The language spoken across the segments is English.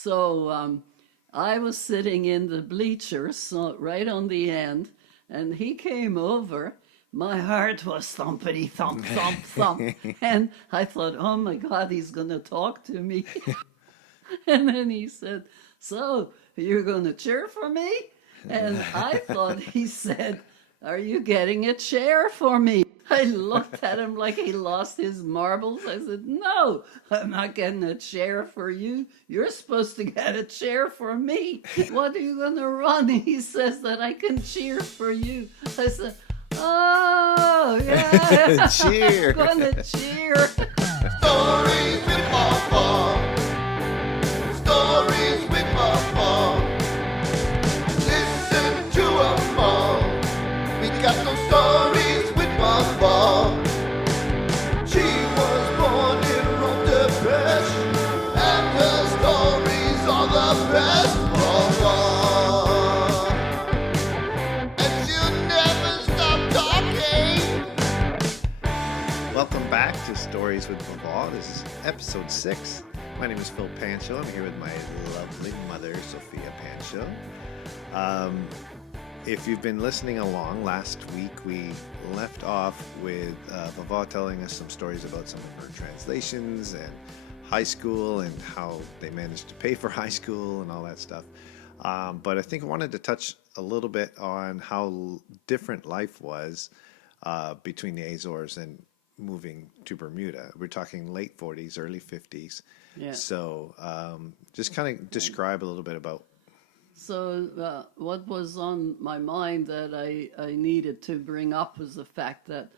So I was sitting in the bleachers, so right on the end, and he came over. My heart was thumpity thump, thump, thump. And I thought, oh my God, he's going to talk to me. And then he said, so you're going to cheer for me? And I thought he said, are you getting a chair for me? I looked at him like he lost his marbles. I said, no, I'm not getting a chair for you. You're supposed to get a chair for me. What are you going to run? He says that I can cheer for you. I said, oh, yeah. Cheer. I'm going to cheer. Stories with Papa. Stories with Papa. Listen to 'em all. We got those stories with Papa. She was born in Budapest, and her stories are the best. Papa. And she'll never stop talking. Welcome back to Stories with Vavo. This is episode 6. My name is Phil Pancho. I'm here with my lovely mother, Sofie Pancho. If you've been listening along, last week we left off with Vavo telling us some stories about some of her translations and high school and how they managed to pay for high school and all that stuff. But I think I wanted to touch a little bit on how different life was between the Azores and moving to Bermuda. We're talking late 40s, early 50s. Yeah. So just kind of describe a little bit about. So what was on my mind that I needed to bring up was the fact that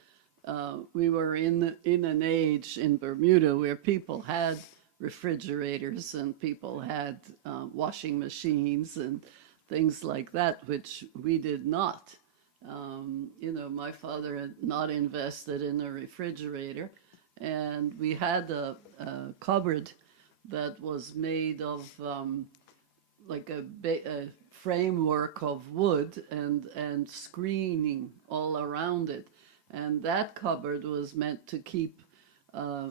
we were in an age in Bermuda where people had refrigerators and people had washing machines and things like that, which we did not. My father had not invested in a refrigerator, and we had a cupboard that was made of like a framework of wood and screening all around it. And that cupboard was meant to keep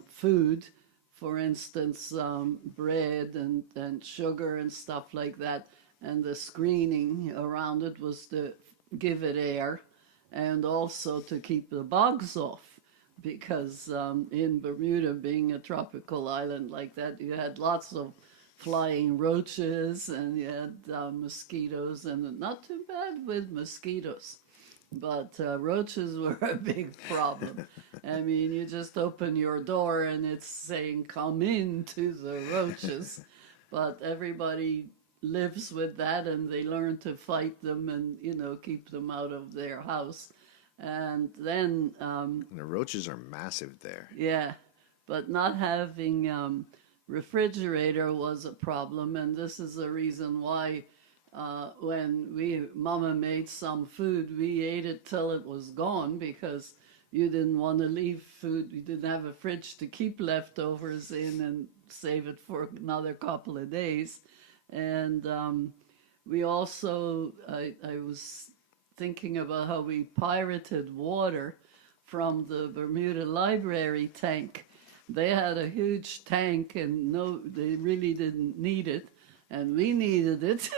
food, for instance, bread and sugar and stuff like that. And the screening around it was to give it air and also to keep the bugs off. Because in Bermuda, being a tropical island like that, you had lots of flying roaches and you had mosquitoes, and not too bad with mosquitoes, but roaches were a big problem. I mean, you just open your door and it's saying, come in to the roaches, but everybody lives with that and they learn to fight them and, keep them out of their house. And then... the roaches are massive there. Yeah, but not having... refrigerator was a problem, and this is the reason why when Mama made some food, we ate it till it was gone, because you didn't want to leave food. You didn't have a fridge to keep leftovers in and save it for another couple of days. And we also, I was thinking about how we pirated water from the Bermuda Library tank. They had a huge tank, and they really didn't need it, and we needed it.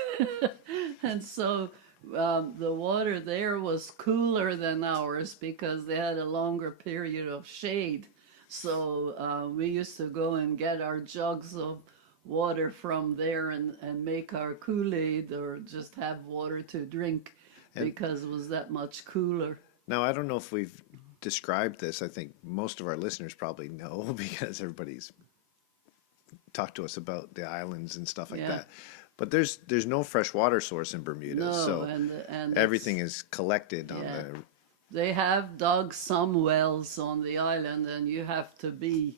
And so the water there was cooler than ours because they had a longer period of shade. So we used to go and get our jugs of water from there and make our Kool-Aid or just have water to drink because it was that much cooler. Now, I don't know if we've described this. I think most of our listeners probably know because everybody's talked to us about the islands and stuff like that. But there's no fresh water source in Bermuda, so and everything is collected on the. They have dug some wells on the island, and you have to be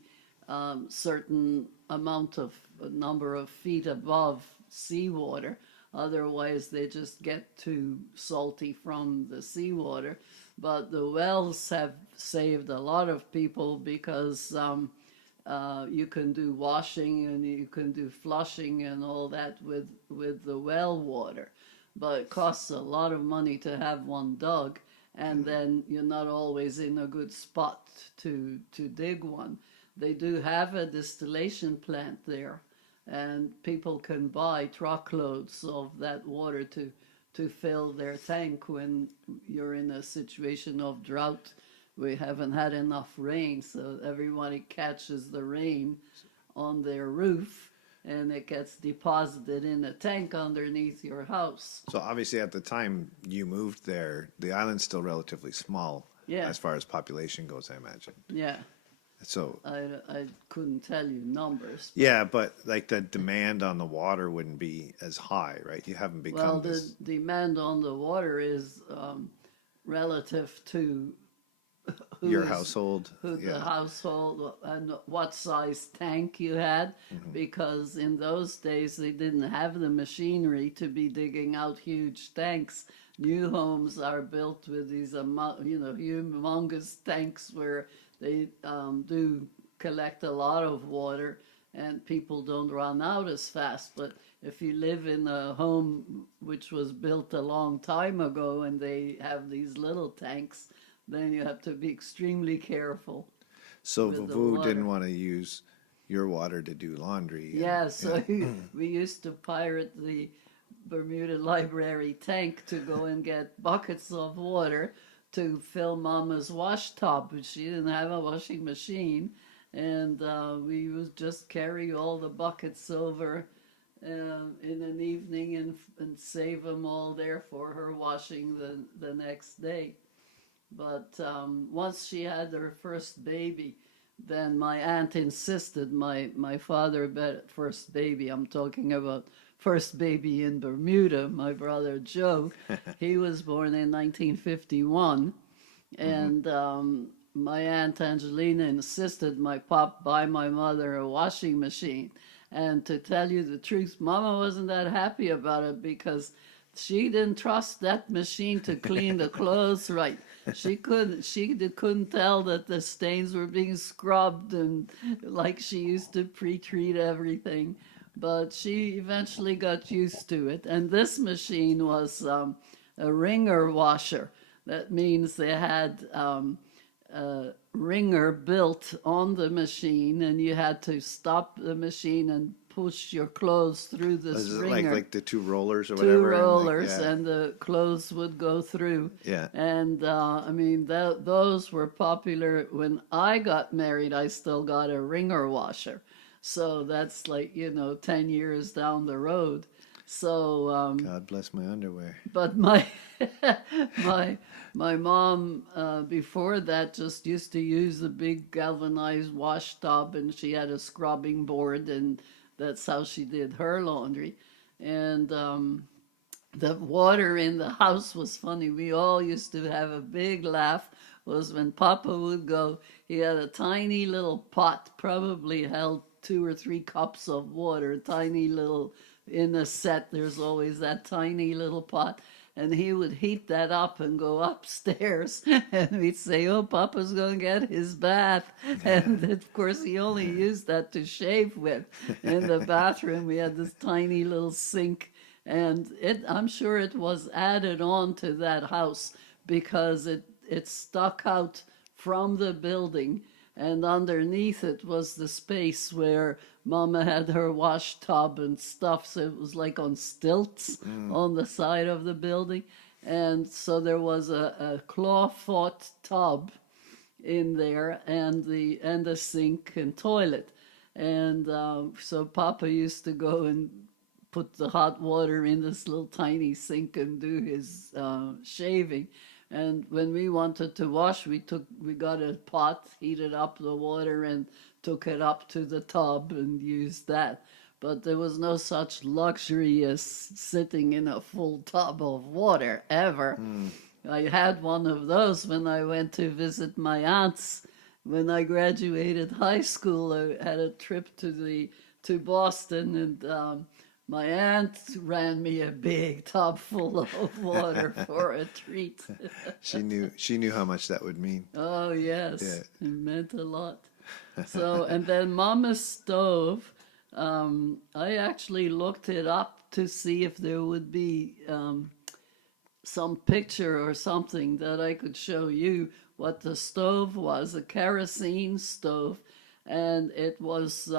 certain number of feet above seawater. Otherwise, they just get too salty from the seawater. But the wells have saved a lot of people because you can do washing and you can do flushing and all that with the well water. But it costs a lot of money to have one dug, and then you're not always in a good spot to dig one. They do have a distillation plant there, and people can buy truckloads of that water to fill their tank when you're in a situation of drought. We haven't had enough rain, so everybody catches the rain on their roof, and it gets deposited in a tank underneath your house. So obviously, at the time you moved there, the island's still relatively small Yeah. as far as population goes, I imagine. Yeah, So I couldn't tell you numbers. yeah, but like the demand on the water wouldn't be as high, right? You haven't become Well, the this. demand on the water is relative to Your who's- household. who the Yeah. household and what size tank you had, because in those days they didn't have the machinery to be digging out huge tanks. New homes are built with these humongous tanks where they do collect a lot of water, and people don't run out as fast. But if you live in a home which was built a long time ago and they have these little tanks, then you have to be extremely careful. So with the Vavo water. didn't want to use your water to do laundry. and- Yeah, so we used to pirate the Bermuda Library tank to go and get buckets of water to fill Mama's wash tub, but she didn't have a washing machine, and we would just carry all the buckets over in an evening and save them all there for her washing the next day. But once she had her first baby, then my aunt insisted, my father bet first baby, I'm talking about first baby in Bermuda, my brother Joe, he was born in 1951, and my aunt Angelina insisted my pop buy my mother a washing machine. And to tell you the truth, Mama wasn't that happy about it because she didn't trust that machine to clean the clothes right. She couldn't tell that the stains were being scrubbed and like she used to pre-treat everything. But she eventually got used to it. And this machine was a wringer washer. That means they had a wringer built on the machine, and you had to stop the machine and push your clothes through this Is it wringer. like the two rollers or Two whatever? rollers, and, like, and the clothes would go through. Yeah. And I mean, those were popular. When I got married, I still got a wringer washer. So that's like, 10 years down the road. So, God bless my underwear. but my my mom before that just used to use the big galvanized wash tub, and she had a scrubbing board, and that's how she did her laundry. And the water in the house was funny. We all used to have a big laugh. Was when Papa would go, he had a tiny little pot, probably held 2 or 3 cups of water, tiny little, in a set, there's always that tiny little pot. And he would heat that up and go upstairs, and we'd say, "Oh, Papa's going to get his bath." And of course, he only used that to shave with. In the bathroom, we had this tiny little sink, and I'm sure it was added on to that house because it stuck out from the building, and underneath it was the space where Mama had her wash tub and stuff, so it was like on stilts on the side of the building. And so there was a claw-fought tub in there, and the sink and toilet. And so Papa used to go and put the hot water in this little tiny sink and do his shaving. And when we wanted to wash, we got a pot, heated up the water, and took it up to the tub and used that. But there was no such luxury as sitting in a full tub of water ever. I had one of those when I went to visit my aunts. When I graduated high school, I had a trip to Boston, and my aunt ran me a big tub full of water for a treat. She knew how much that would mean. Oh, yes. Yeah. It meant a lot. So, and then Mama's stove, I actually looked it up to see if there would be some picture or something that I could show you what the stove was, a kerosene stove, and it was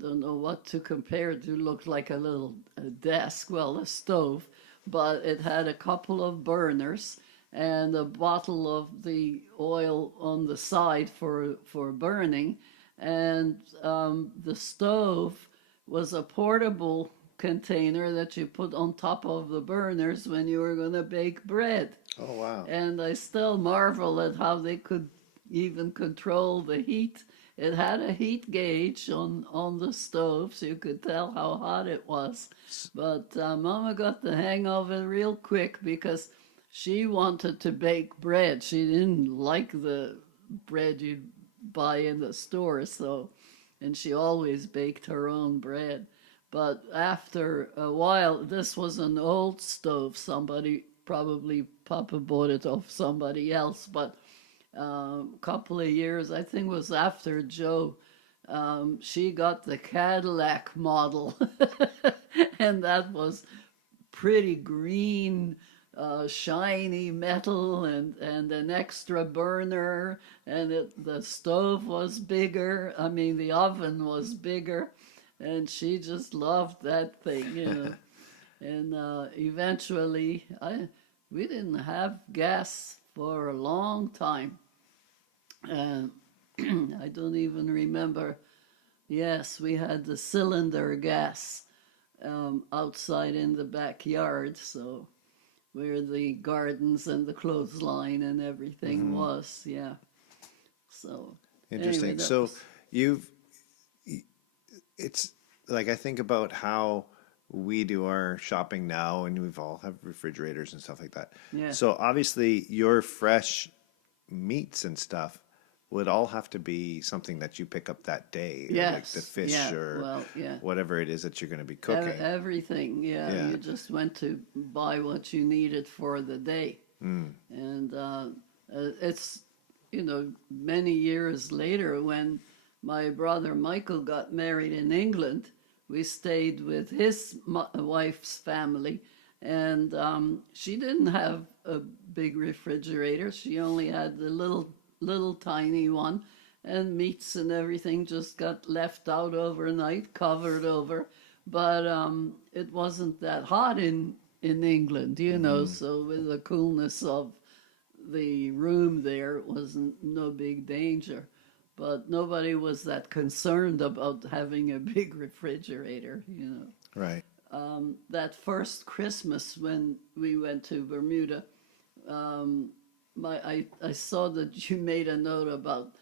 don't know what to compare it to. Looked like a little desk, well, a stove, but it had a couple of burners and a bottle of the oil on the side for burning. And the stove was a portable container that you put on top of the burners when you were going to bake bread. Oh, wow. And I still marvel at how they could even control the heat. It had a heat gauge on the stove, so you could tell how hot it was. But Mama got the hang of it real quick because she wanted to bake bread. She didn't like the bread you'd buy in the store, so, and she always baked her own bread. But after a while, this was an old stove. Somebody, probably Papa bought it off somebody else, but a couple of years, I think it was after Joe, she got the Cadillac model, and that was pretty green, shiny metal, and an extra burner, and the stove was bigger. I mean, the oven was bigger, and she just loved that thing, you know. And eventually, we didn't have gas for a long time. I don't even remember. Yes, we had the cylinder gas outside in the backyard, so where the gardens and the clothesline and everything was, yeah. So Interesting. anyway, So it's like I think about how we do our shopping now, and we've all have refrigerators and stuff like that. Yeah. So obviously, your fresh meats and stuff would all have to be something that you pick up that day, yes, like the fish yeah, or well, yeah. whatever it is that you're going to be cooking. Everything, yeah. Yeah. You just went to buy what you needed for the day. And it's, you know, many years later when my brother Michael got married in England, we stayed with his wife's family, and she didn't have a big refrigerator. She only had the little tiny one, and meats and everything just got left out overnight, covered over. But it wasn't that hot in England, you know, so with the coolness of the room there, it wasn't no big danger. But nobody was that concerned about having a big refrigerator, you know. Right. That first Christmas when we went to Bermuda, I saw that you made a note about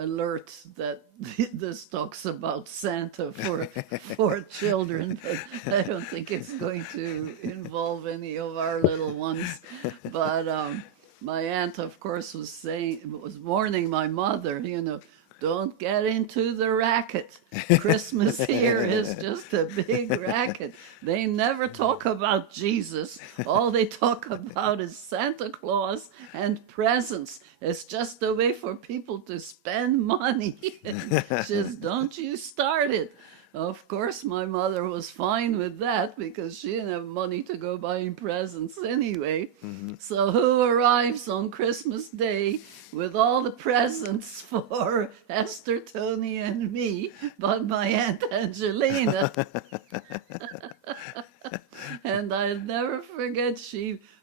alert that this talks about Santa for children, but I don't think it's going to involve any of our little ones. But my aunt, of course, was warning my mother, you know, don't get into the racket. Christmas here is just a big racket. They never talk about Jesus. All they talk about is Santa Claus and presents. It's just a way for people to spend money. Just don't you start it. Of course, my mother was fine with that because she didn't have money to go buying presents anyway. So who arrives on Christmas Day with all the presents for Esther, Tony, and me but my Aunt Angelina? And I'll never forget,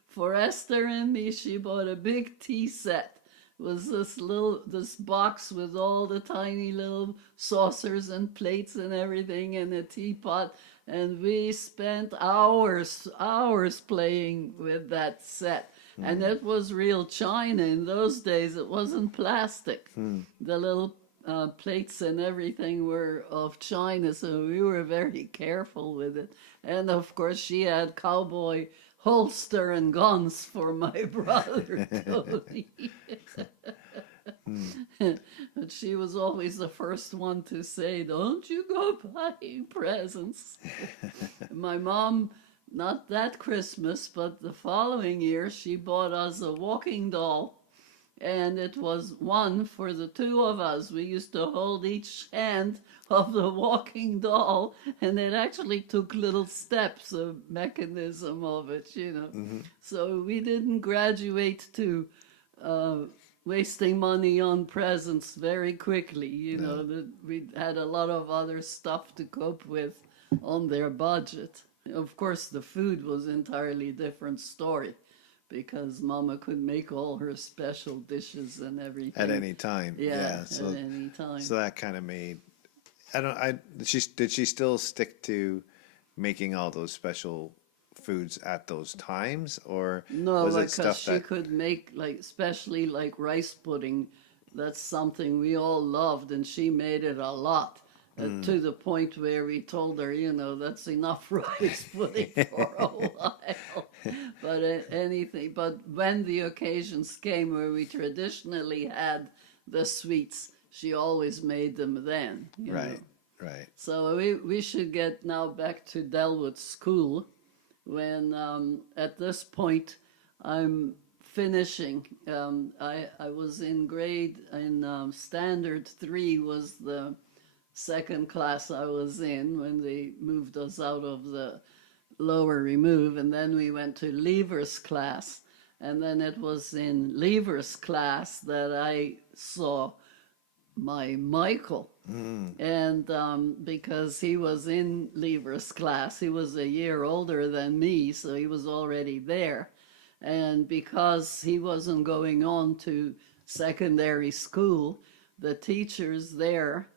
for Esther and me, she bought a big tea set. Was this box with all the tiny little saucers and plates and everything, and a teapot, and we spent hours playing with that set. And it was real china in those days. It wasn't plastic. The little plates and everything were of china, so we were very careful with it. And of course, she had cowboy holster and guns for my brother Tony. But she was always the first one to say, don't you go buying presents. My mom, not that Christmas, but the following year, she bought us a walking doll. And it was one for the two of us. We used to hold each hand of the walking doll, and it actually took little steps, a mechanism of it, you know. So we didn't graduate to wasting money on presents very quickly. You know, that we had a lot of other stuff to cope with on their budget. Of course, the food was entirely different story because Mama could make all her special dishes and everything. At any time. Yeah, So, at any time. so that kind of made, did she still stick to making all those special foods at those times, or No, was it because stuff she that could make, like, especially like rice pudding. That's something we all loved, and she made it a lot. To the point where we told her, you know, that's enough rice pudding for a while. But anything, but when the occasions came where we traditionally had the sweets, she always made them then. You know. right. So we should get now back to Delwood School when at this point I'm finishing. I was in standard 3 was the second class I was in when they moved us out of the lower remove, and then we went to Lever's class, and then it was in Lever's class that I saw my Michael. And because he was in Lever's class, he was a year older than me, so he was already there. And because he wasn't going on to secondary school, the teachers there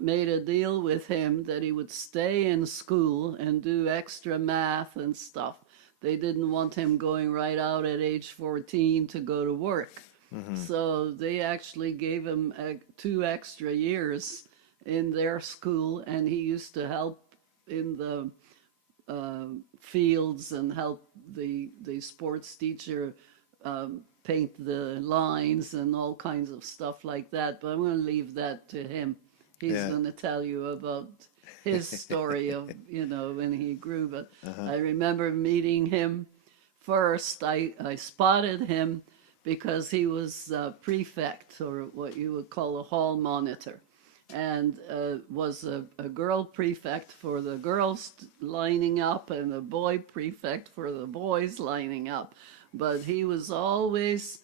made a deal with him that he would stay in school and do extra math and stuff. They didn't want him going right out at age 14 to go to work. So they actually gave him 2 extra years in their school, and he used to help in the fields and help the sports teacher paint the lines and all kinds of stuff like that. But I'm going to leave that to him. He's going to tell you about his story of, you know, when he grew. But I remember meeting him first. I spotted him because he was prefect, or what you would call a hall monitor, and was a girl prefect for the girls lining up and a boy prefect for the boys lining up. But he was always,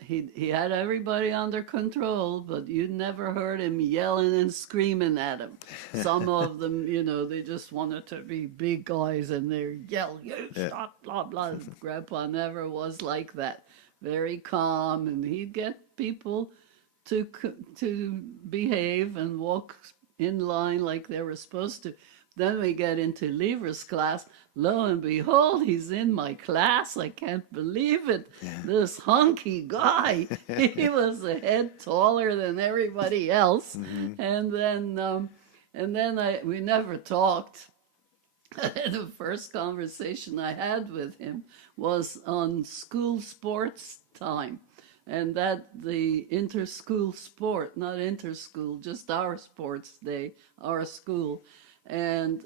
he had everybody under control, but you never heard him yelling and screaming at him. Some of them, you know, they just wanted to be big guys and they're yell, you stop, blah, blah. Grandpa never was like that. Very calm, and he'd get people to behave and walk in line like they were supposed to. Then we get into Lever's class. Lo and behold, he's in my class. I can't believe it. This hunky guy. He was a head taller than everybody else. And then we never talked. The first conversation I had with him was on school sports time, and that the inter-school sport, not inter-school, just our sports day, our school, and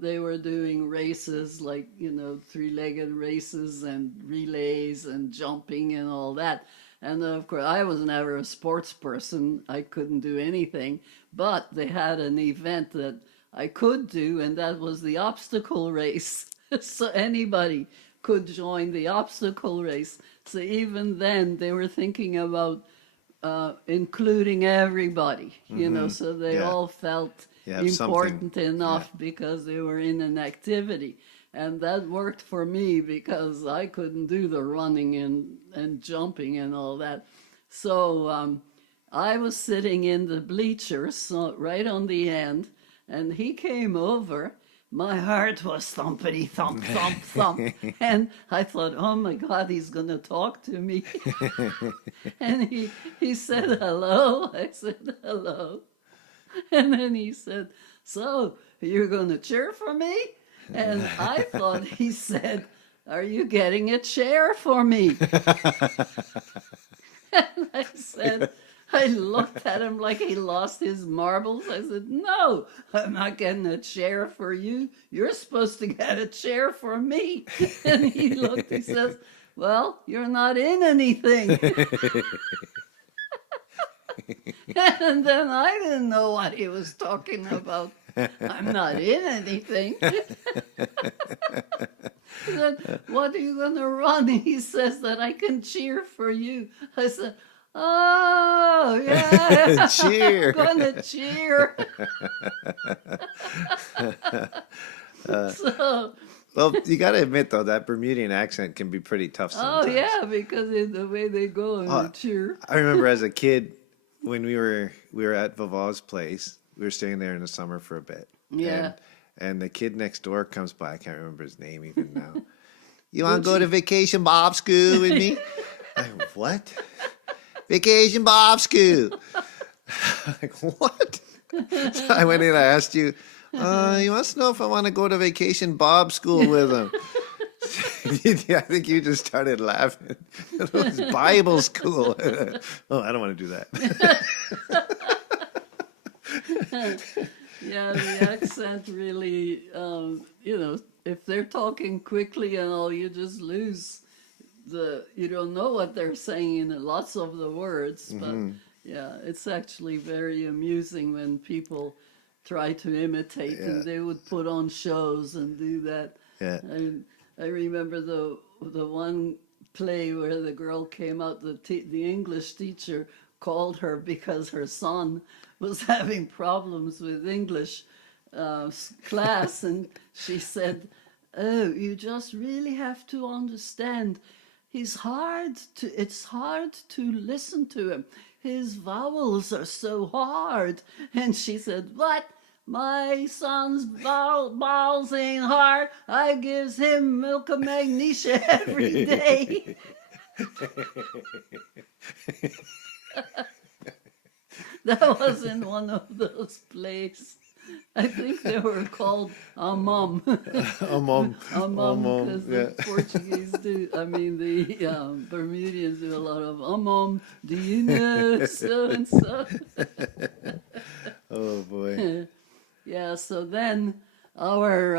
they were doing races like, you know, 3-legged races and relays and jumping and all that. And of course, I was never a sports person. I couldn't do anything, but they had an event that I could do, and that was the obstacle race. So anybody could join the obstacle race. So even then, they were thinking about including everybody, you know, so they all felt important enough because they were in an activity. And that worked for me because I couldn't do the running and jumping and all that. So I was sitting in the bleachers, so right on the end, and he came over. My heart was thumpity thump, thump, thump. And I thought, oh my God, he's going to talk to me. And he said, hello. I said, hello. And then he said, so you're going to cheer for me? And I thought he said, are you getting a chair for me? And I said, I looked at him like he lost his marbles. I said, no, I'm not getting a chair for you. You're supposed to get a chair for me. And he looked, he says, well, you're not in anything. And then I didn't know what he was talking about. I'm not in anything. Said, what are you going to run? He says that I can cheer for you. I said, oh, yeah. Cheer. I'm going to cheer. So, Well, you got to admit, though, that Bermudian accent can be pretty tough oh, sometimes. yeah, because of the way they go and they cheer. I remember as a kid when we were at Vavo's place. We were staying there in the summer for a bit. Yeah. And the kid next door comes by. I can't remember his name even now. You want to go to vacation Bob school with me? Like, what? Vacation Bob school. Like, what? So I went in, I asked you, he wants to know if I want to go to vacation Bob school with him. I think you just started laughing. It was Bible school. Oh, I don't want to do that. Yeah, the accent really, if they're talking quickly and all, you just lose you don't know what they're saying in lots of the words. But yeah, it's actually very amusing when people try to imitate and they would put on shows and do that. Yeah. I remember the one play where the girl came out, the English teacher called her because her son was having problems with English class, and she said, oh, you just really have to understand, it's hard to listen to him. His vowels are so hard. And she said, what? My son's vowels ain't hard. I gives him milk of magnesia every day. That was in one of those plays. I think they were called Amom. Amom. Because the Portuguese do, the Bermudians do a lot of Amom. Do you know so and so? Oh, boy. Yeah, so then our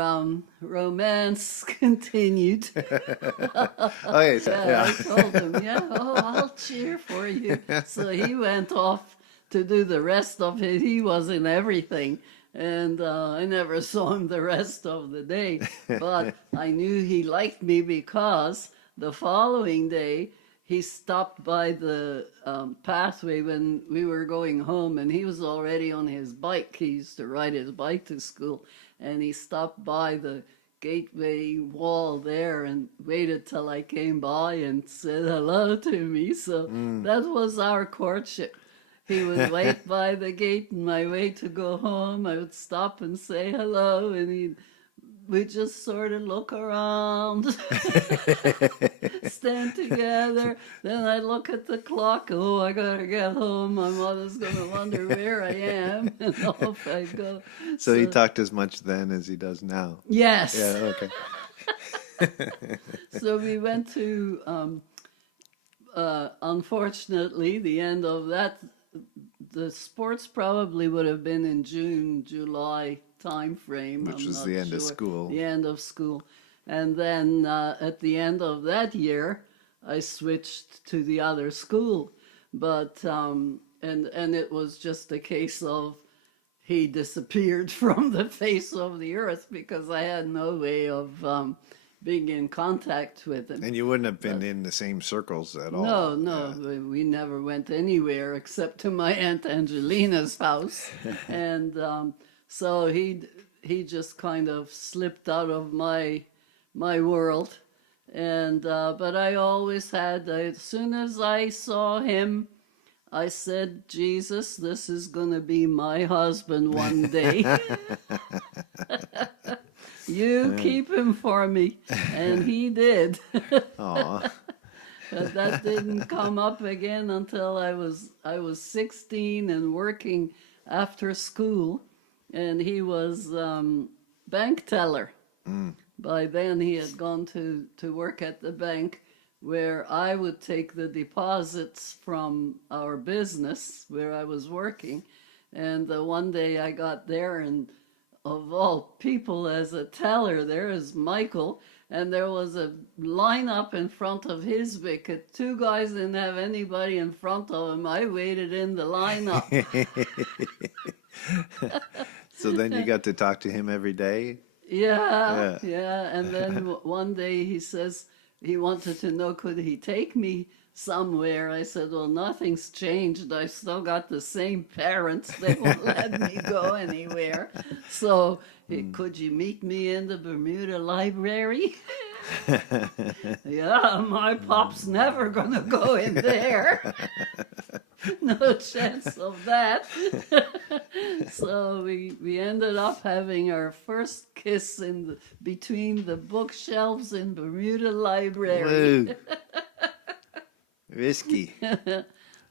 romance continued. Okay, so, I told him, I'll cheer for you. So he went off to do the rest of it. He was in everything. And I never saw him the rest of the day. But I knew he liked me because the following day, he stopped by the pathway when we were going home, and he was already on his bike. He used to ride his bike to school. And he stopped by the gateway wall there and waited till I came by and said hello to me. So that was our courtship. He would wait by the gate on my way to go home. I would stop and say hello, and we'd just sort of look around, stand together. Then I'd look at the clock. Oh, I gotta get home. My mother's gonna wonder where I am, and off I'd go. So he talked as much then as he does now. Yes. Yeah, okay. So we went to, unfortunately, the end of that. The sports probably would have been in June, July time frame. Which was the end of school. The end of school. And then at the end of that year, I switched to the other school. But, and it was just a case of he disappeared from the face of the earth because I had no way of being in contact with him. And you wouldn't have been in the same circles at all. No, we never went anywhere except to my Aunt Angelina's house. And so he just kind of slipped out of my world. And but I always had, as soon as I saw him, I said, Jesus, this is going to be my husband one day. You keep him for me. And he did. Aw. But that didn't come up again until I was 16 and working after school. And he was bank teller. By then he had gone to work at the bank where I would take the deposits from our business where I was working. And one day I got there, and of all people, as a teller, there is Michael, and there was a lineup in front of his wicket. Two guys didn't have anybody in front of him. I waited in the lineup. So then you got to talk to him every day? Yeah, yeah. And then one day he says he wanted to know, could he take me somewhere? I said, well, nothing's changed. I still got the same parents. They won't let me go anywhere. So could you meet me in the Bermuda library? Yeah, my pop's never gonna go in there. No chance of that. So we ended up having our first kiss between the bookshelves in Bermuda Library. Woo. Risky.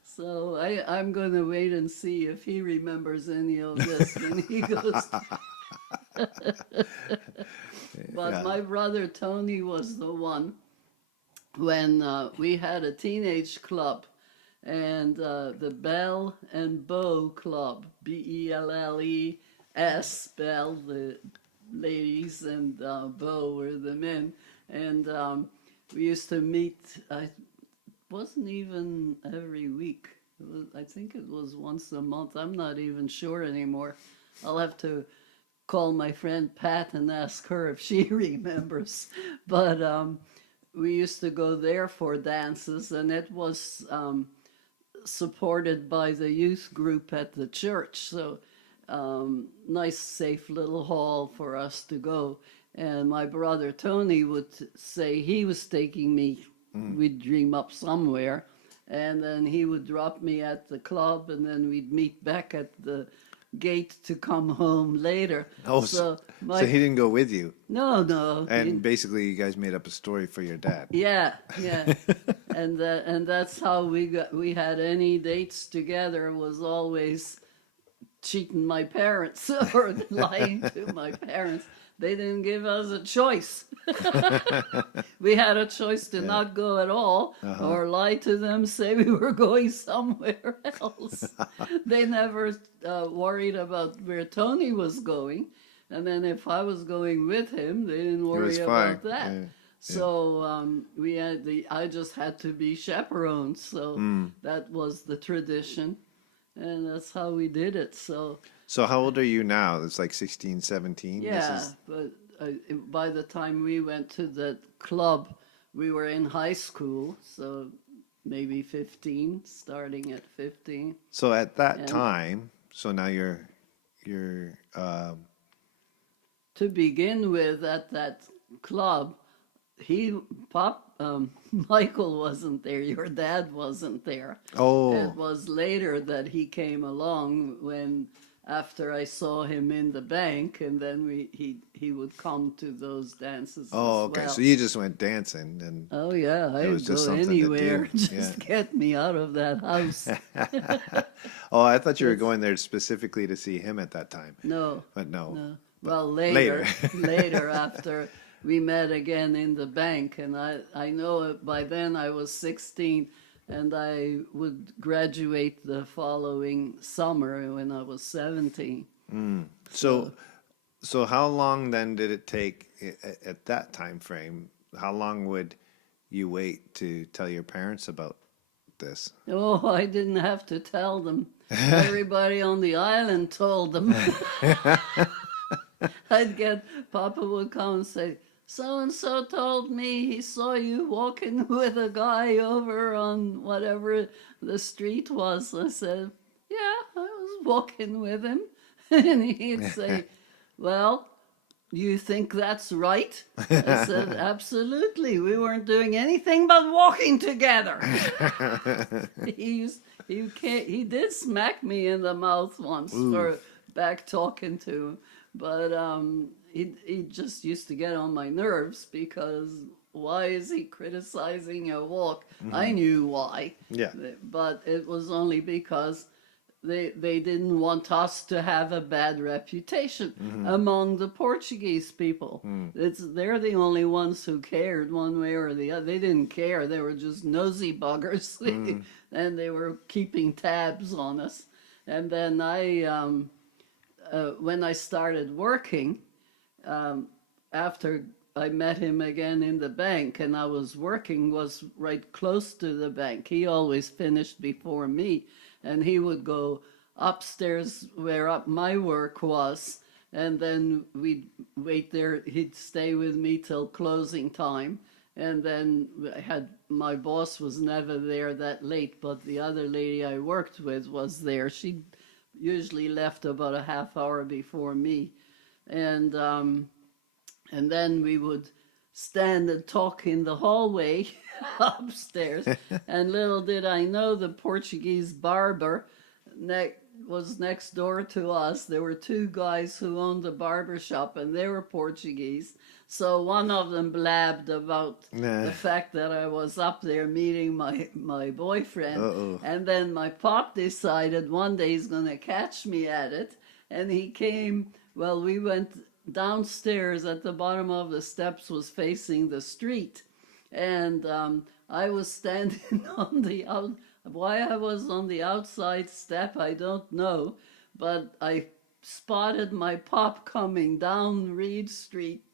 So I'm going to wait and see if he remembers any of this when he goes. But Yeah. my brother Tony was the one when we had a teenage club, and the Belle and Beau Club, Belles, Belle, the ladies, and Beau were the men. And we used to meet, wasn't even every week. I think it was once a month. I'm not even sure anymore. I'll have to call my friend Pat and ask her if she remembers. But we used to go there for dances, and it was supported by the youth group at the church. So nice, safe little hall for us to go. And my brother Tony would say he was taking me. We'd dream up somewhere, and then he would drop me at the club, and then we'd meet back at the gate to come home later. Oh, so he didn't go with you. No. And basically, you guys made up a story for your dad. Yeah. and that's how we had any dates together, was always cheating my parents or lying to my parents. They didn't give us a choice. We had a choice to not go at all, or lie to them, say we were going somewhere else. They never worried about where Tony was going. And then if I was going with him, they didn't worry about that. Yeah. So I just had to be chaperone. So that was the tradition. And that's how we did it. So how old are you now? It's like 16, 17? Yeah, but by the time we went to that club, we were in high school, so maybe 15, starting at 15. So at that time, so now you're To begin with, at that club, Michael wasn't there. Your dad wasn't there. Oh. It was later that he came along after I saw him in the bank, and then he would come to those dances. Oh, as okay. well. So you just went dancing, and Oh yeah, It was I'd just go something to anywhere. do. Just get me out of that house. oh, I thought you were going there specifically to see him at that time. No. But no. Well, Later. later after we met again in the bank, and I know by then I was 16, and I would graduate the following summer when I was 17. So how long then did it take at that time frame? How long would you wait to tell your parents about this? Oh, I didn't have to tell them. Everybody on the island told them. Papa would come and say, so-and-so told me he saw you walking with a guy over on whatever the street was. I said, yeah, I was walking with him. And he'd say, well, you think that's right? I said, absolutely. We weren't doing anything but walking together. He did smack me in the mouth once for back talking to him. But he just used to get on my nerves, because why is he criticizing a walk? I knew why. Yeah. But it was only because they didn't want us to have a bad reputation among the Portuguese people. They're the only ones who cared one way or the other. They didn't care. They were just nosy buggers. And they were keeping tabs on us. And then when I started working, after I met him again in the bank, and I was right close to the bank. He always finished before me, and he would go upstairs where my work was, and then we'd wait there. He'd stay with me till closing time, and then my boss was never there that late, but the other lady I worked with was there. She usually left about a half hour before me, and then we would stand and talk in the hallway upstairs. And little did I know, the Portuguese barber was next door to us. There were two guys who owned a barber shop, and they were Portuguese. So one of them blabbed about the fact that I was up there meeting my boyfriend. Uh-oh. And then my pop decided one day he's going to catch me at it. And he came, well, we went downstairs. At the bottom of the steps was facing the street. And I was standing on the why I was on the outside step, I don't know. But I spotted my pop coming down Reed Street,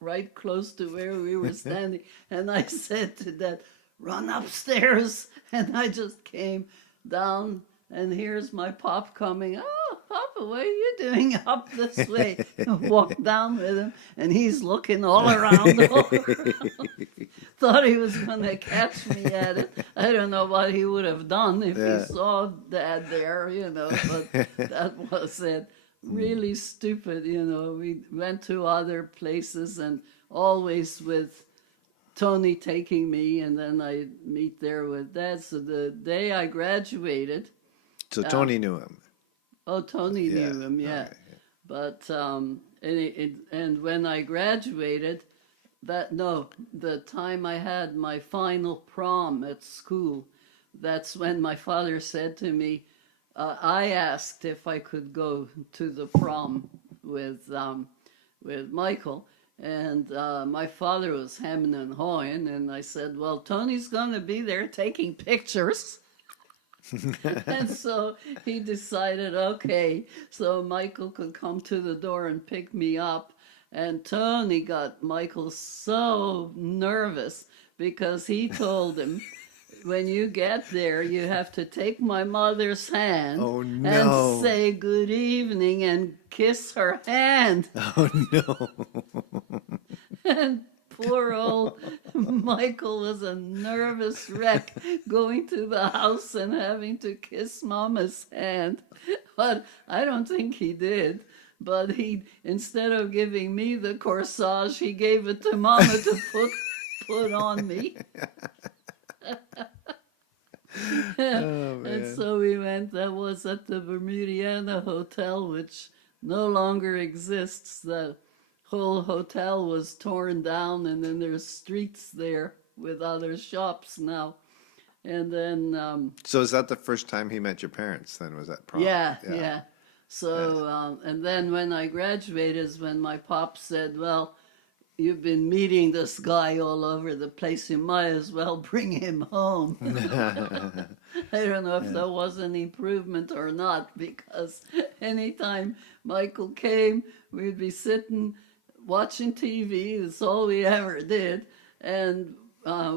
right close to where we were standing. And I said to Dad, run upstairs. And I just came down, and here's my pop coming. Oh, Papa, what are you doing up this way? Walked down with him, and he's looking all around. Thought he was going to catch me at it. I don't know what he would have done if he saw Dad there, but that was it. Really stupid, We went to other places, and always with Tony taking me, and then I'd meet there with Dad. So the day I graduated... So Tony knew him. Oh, Tony knew him, yeah. Okay. But, and when I graduated, the time I had my final prom at school, that's when my father said to me, I asked if I could go to the prom with Michael, and my father was hemming and hawing, and I said, well, Tony's going to be there taking pictures. And so he decided, okay, so Michael could come to the door and pick me up. And Tony got Michael so nervous because he told him, when you get there, you have to take my mother's hand and say good evening and kiss her hand. Oh, no. And poor old Michael was a nervous wreck going to the house and having to kiss Mama's hand. But I don't think he did. But he, instead of giving me the corsage, he gave it to Mama to put on me. And so we went. That was at the Bermuda Hotel, which no longer exists. The whole hotel was torn down, and then there's streets there with other shops now. And then So is that the first time he met your parents then? Was that prom? yeah. So and then when I graduated is when my pop said, well, you've been meeting this guy all over the place, you might as well bring him home. I don't know if that was an improvement or not, because anytime Michael came, we'd be sitting watching TV. That's all we ever did. And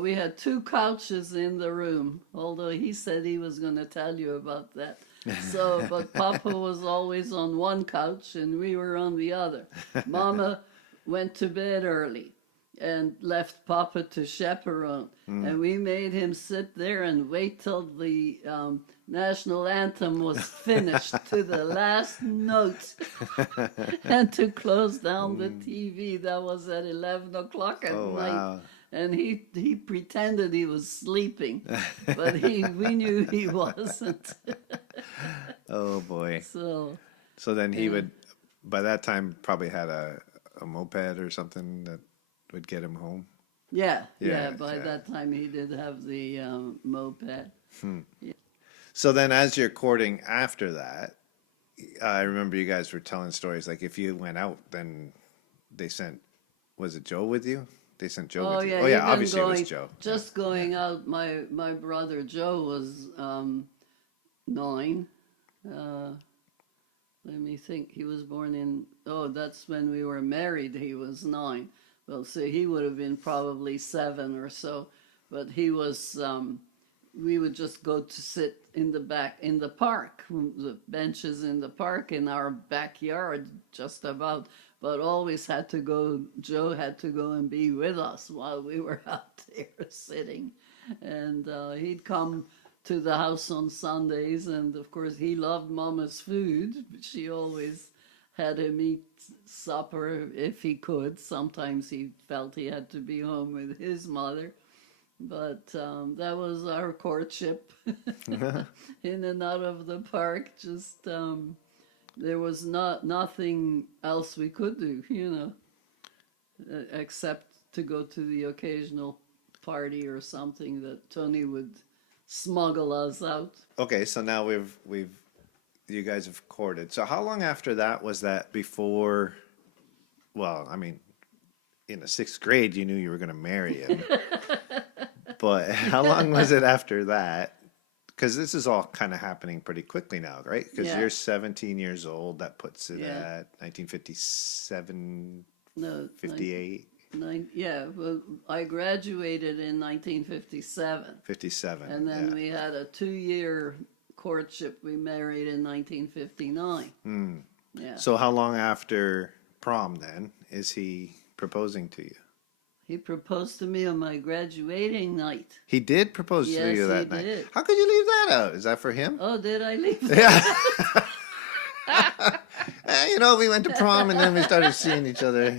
we had two couches in the room, although he said he was going to tell you about that. So, but Papa was always on one couch and we were on the other. Mama went to bed early and left Papa to chaperone. And we made him sit there and wait till the national anthem was finished to the last note. And to close down the TV, that was at 11 o'clock at night. Wow. And he pretended he was sleeping, but we knew he wasn't. Oh, boy. So then he would, by that time, probably had a moped or something that would get him home? Yeah. By that time, he did have the moped. Yeah. So then as you're courting after that, I remember you guys were telling stories, like if you went out, then they sent, was it Joe with you? They sent Joe with you. Oh, yeah, obviously it was Joe. Just going out, my brother Joe was 9. Let me think. He was born in, that's when we were married. He was 9. Well, so he would have been probably 7 or so. But he was we would just go to sit in the back in the park, the benches in the park in our backyard, just about. But always had to go. Joe had to go and be with us while we were out there sitting, and he'd come to the house on Sundays, and of course he loved Mama's food. She always had him eat supper if he could. Sometimes he felt he had to be home with his mother. But that was our courtship in and out of the park. Just there was nothing else we could do, you know, except to go to the occasional party or something that Tony would smuggle us out. Okay, so now you guys have courted. So how long after that was that before? Well, I mean, in the 6th grade, you knew you were going to marry him. But how long was it after that? Because this is all kind of happening pretty quickly now, right? Because Yeah. you're 17 years old. That puts it Yeah. at 1957, No, 58, yeah. Well, I graduated in 1957, 57. and then yeah. we had a 2-year courtship. We married in 1959. Yeah. So how long after prom then is he proposing to you? He proposed to me on my graduating night. He did propose to Yes, you that he night. did. How could you leave that out? Is that for him? Oh, did I leave? Yeah. You know, we went to prom and then we started seeing each other.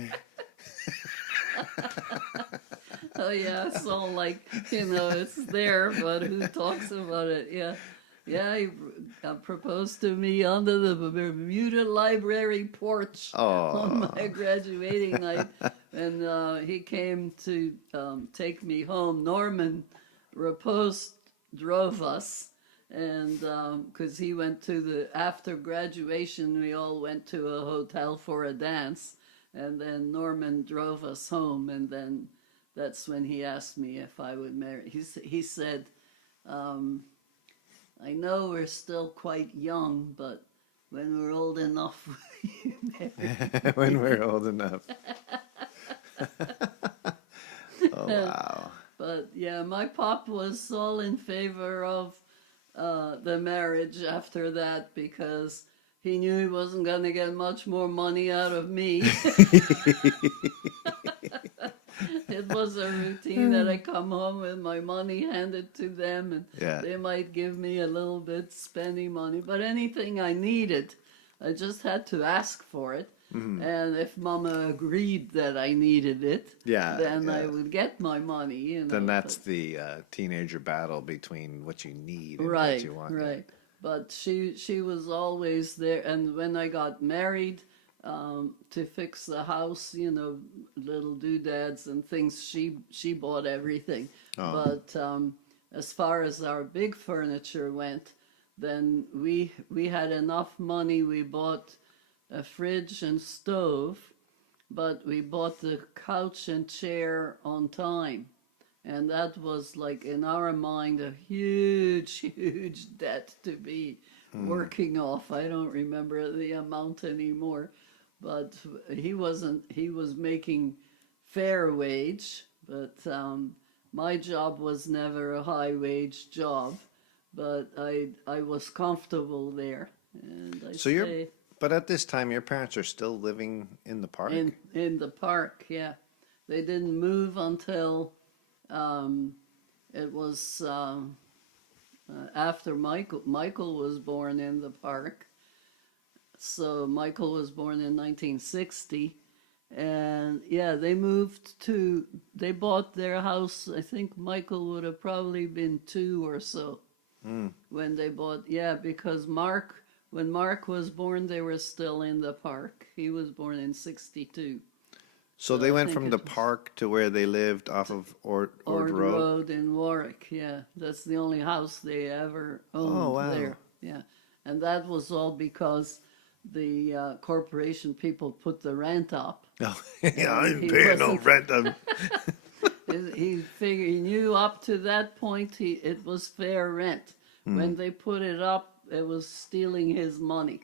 Oh, yeah, it's all like, you know, it's there, but who talks about it? Yeah. Yeah, he proposed to me under the Bermuda Library porch on my graduating night. And he came to take me home. Norman Rapost drove us. And because he went to after graduation, we all went to a hotel for a dance. And then Norman drove us home. And then that's when he asked me if I would marry. He said, I know we're still quite young, but when we're old enough, you marry. When we're old enough. Oh, wow. But yeah, my pop was all in favor of the marriage after that because he knew he wasn't going to get much more money out of me. It was a routine that I come home with my money handed to them, and they might give me a little bit spending money. But anything I needed, I just had to ask for it. Mm-hmm. And if Mama agreed that I needed it, then I would get my money. You know, then that's the teenager battle between what you need and right, what you want. Right. But she was always there. And when I got married, to fix the house, you know, little doodads and things, she bought everything. But as far as our big furniture went, then we had enough money. We bought a fridge and stove, but we bought the couch and chair on time. And that was, like, in our mind, a huge, huge debt to be working off. I don't remember the amount anymore. But he was making fair wage, but my job was never a high wage job, but I was comfortable there, and but at this time your parents are still living in the park? In the park, yeah. They didn't move until it was after Michael was born in the park. So Michael was born in 1960, and they bought their house. I think Michael would have probably been 2 or so when they bought, because when Mark was born, they were still in the park. He was born in 62. So they went from the park to where they lived off of Ord Road in Warwick, That's the only house they ever owned there. Yeah, and that was all because the corporation people put the rent up. Oh, I'm paying no rent. He figured, he knew up to that point it was fair rent. When they put it up, it was stealing his money.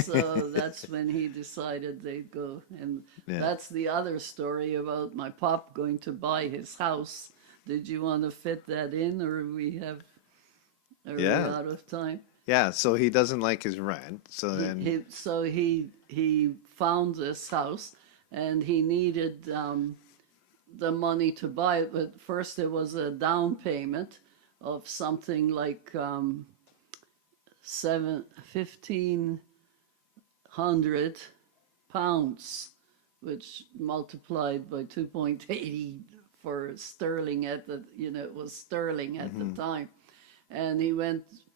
So that's when he decided they'd go. And that's the other story about my pop going to buy his house. Did you want to fit that in, or we have? Are we Yeah. out of time? Yeah, so he doesn't like his rent. So then, He found this house, and he needed the money to buy it. But first, it was a down payment of something like £1,500, which multiplied by 2.80 for sterling at the, it was sterling at the time. And he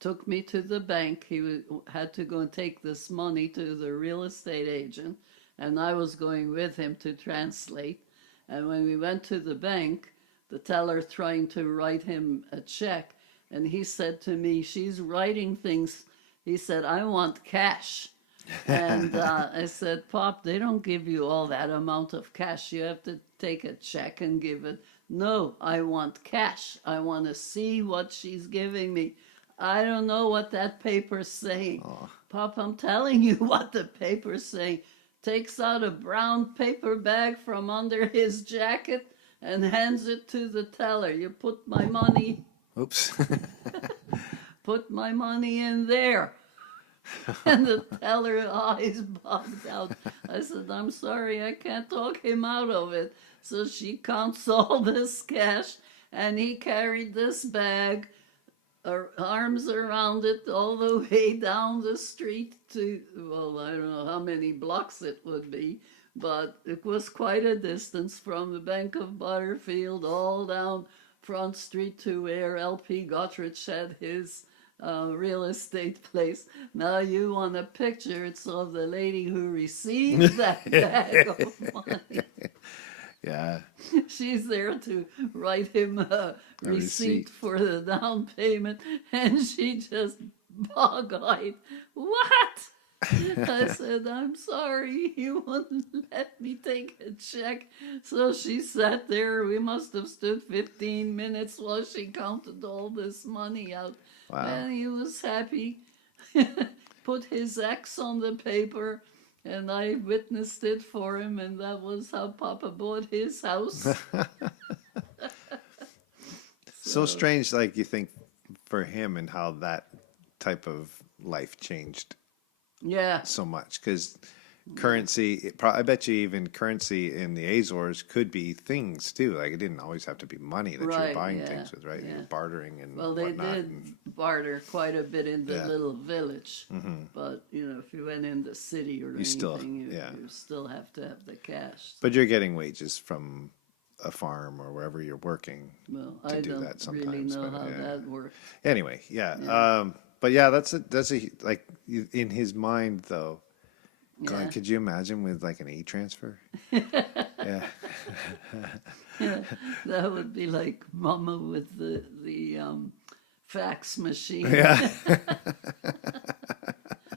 took me to the bank. He had to go and take this money to the real estate agent, and I was going with him to translate. And when we went to the bank, the teller trying to write him a check, and he said to me, "She's writing things." He said, "I want cash." And I said, "Pop, they don't give you all that amount of cash. You have to take a check and give it." "No, I want cash. I want to see what she's giving me." "I don't know what that paper's saying." Oh. "Pop, I'm telling you what the paper's saying." Takes out a brown paper bag from under his jacket and hands it to the teller. "You put my money in there." And the teller eyes bugged out. I said, "I'm sorry, I can't talk him out of it." So she counts all this cash, and he carried this bag, arms around it, all the way down the street to, well, I don't know how many blocks it would be, but it was quite a distance from the Bank of Butterfield all down Front Street to where L.P. Gottridge had his real estate place. Now you want a picture, it's of the lady who received that bag of money. Yeah. She's there to write him a receipt for the down payment, and she just bug-eyed, "What?" I said, "I'm sorry, you wouldn't let me take a check." So she sat there. We must have stood 15 minutes while she counted all this money out. Wow. And he was happy. Put his X on the paper, and I witnessed it for him, and that was how Papa bought his house. So strange, like you think, for him and how that type of life changed Yeah. so much. Because currency, I bet you even currency in the Azores could be things too. Like it didn't always have to be money that you're Right, buying yeah, things with, right? yeah. You're bartering and Well, they whatnot. did barter quite a bit in the Yeah. little village, but if you went in the city or still- anything, yeah. you still have to have the cash. But you're getting wages from a farm or wherever you're working. Well, to I do don't that really sometimes, know but, how yeah. that works. Anyway, yeah. But yeah, that's a like in his mind though. God, Yeah. could you imagine with like an e-transfer? Yeah. That would be like Mama with the fax machine. Yeah.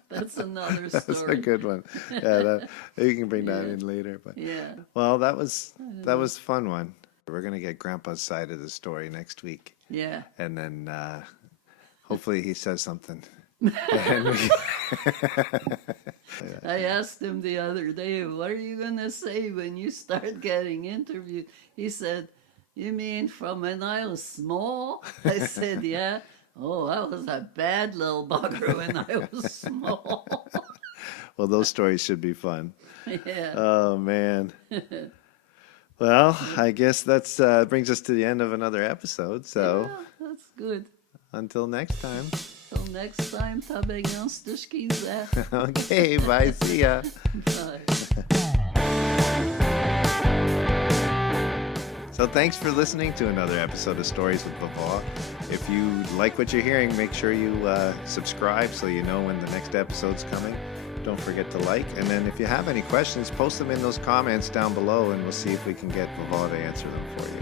That's another That's story. a good one. Yeah, you can bring that in later. But Yeah. well, that was a fun one. We're gonna get Grandpa's side of the story next week, Yeah. and then hopefully he says something. And I asked him the other day, "What are you going to say when you start getting interviewed?" He said, "You mean from when I was small?" I said, "Yeah." "Oh, I was a bad little bugger when I was small." well, those stories should be fun. Yeah. Oh man. Well, I guess that's brings us to the end of another episode. So Yeah, that's good. until next time. Till next time, tabengan stishkiza. Okay, bye. See ya. Bye. So thanks for listening to another episode of Stories with Vavo. If you like what you're hearing, make sure you subscribe so you know when the next episode's coming. Don't forget to like. And then if you have any questions, post them in those comments down below and we'll see if we can get Vavo to answer them for you.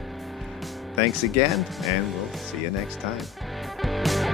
Thanks again, and we'll see you next time.